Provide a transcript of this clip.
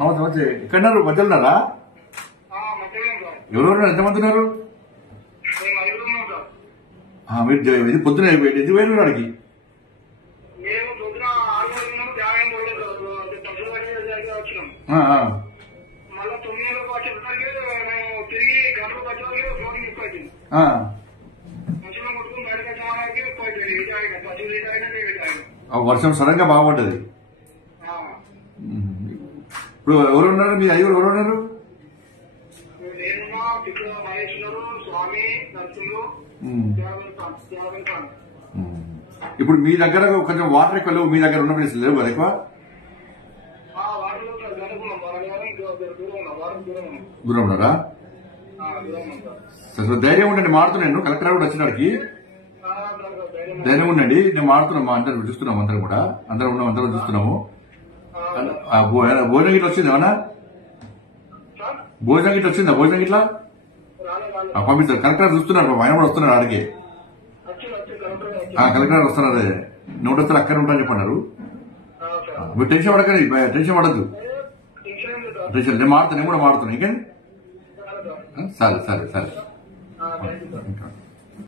నమస్తే నమస్తే ఎక్కడున్నారు మధ్యలో ఉన్నారా ఎవరెవరు ఎంతమంది ఉన్నారు మీరు ఇది పొద్దున ఇది వేరు వాడికి వర్షం సడన్ గా బాగుపడ్డది. ఇప్పుడు ఎవరు ఉన్నారు మీ ఐదుగురు ఎవరు ఉన్నారు? ఇప్పుడు మీ దగ్గర కొంచెం వాటర్ ఎక్కువ లేవు, మీ దగ్గర ఉన్న ప్లేస్ లేవు కదా ఎక్కువ దూరం ఉన్నారా? ధైర్యం ఉండండి, మారుతున్నాను. కలెక్టర్ కూడా వచ్చినాడికి ధైర్యం ఉండండి, నేను మారుతున్నాం. అందరం చూస్తున్నాము, అందరం కూడా అందరం ఉన్నాం, అందరం చూస్తున్నాము. భోజనం గిట్ల వచ్చింది ఏమన్నా? భోజనం గిట్ల వచ్చిందా? భోజనం గిట్లా పంపిస్తారు. కలెక్టర్ చూస్తున్నారు, ఆయన కూడా వస్తున్నారు ఆడికి. కలెక్టర్ వస్తున్నారు, నోట్ వస్తారు అక్కడ ఉంటారని చెప్పన్నారు. మీరు టెన్షన్ పడకండి, టెన్షన్ పడద్దు. టెన్షన్ నేను మారుతాను, నేను కూడా మారుతాను. ఇంకేంటి? సరే సరే సరే.